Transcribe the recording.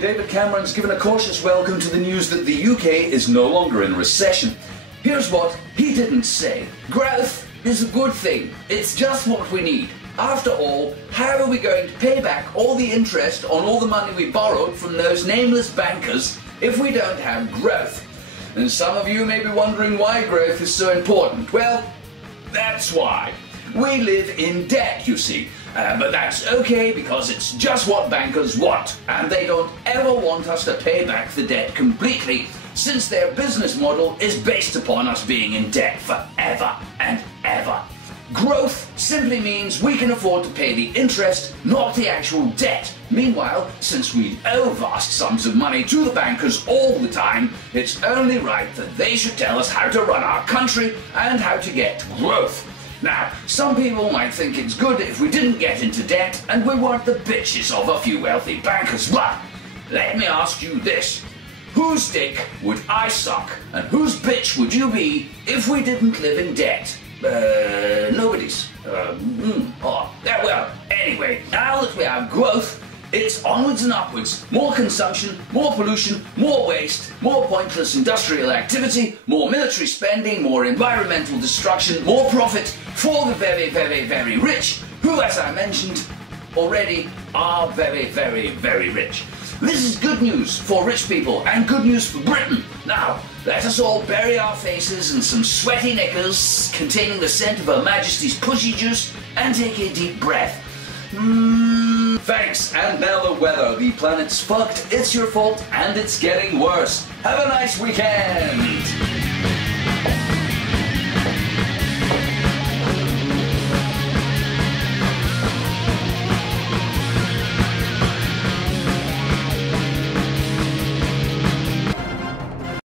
David Cameron's given a cautious welcome to the news that the UK is no longer in recession. Here's what he didn't say. Growth is a good thing. It's just what we need. After all, how are we going to pay back all the interest on all the money we borrowed from those nameless bankers if we don't have growth? And some of you may be wondering why growth is so important. Well, that's why. We live in debt, you see. But that's okay because it's just what bankers want. And they don't ever want us to pay back the debt completely, since their business model is based upon us being in debt forever and ever. Growth simply means we can afford to pay the interest, not the actual debt. Meanwhile, since we owe vast sums of money to the bankers all the time, it's only right that they should tell us how to run our country and how to get growth. Now, some people might think it's good if we didn't get into debt and we weren't the bitches of a few wealthy bankers. But let me ask you this. Whose dick would I suck and whose bitch would you be if we didn't live in debt? Nobody's. Well, anyway, now that we have growth, it's onwards and upwards. More consumption, more pollution, more waste, more pointless industrial activity, more military spending, more environmental destruction, more profit for the very, very, very rich, who, as I mentioned already, are very, very, very rich. This is good news for rich people and good news for Britain. Now, let us all bury our faces in some sweaty knickers containing the scent of Her Majesty's pussy juice and take a deep breath. Thanks, and now the weather. The planet's fucked, it's your fault, and it's getting worse. Have a nice weekend!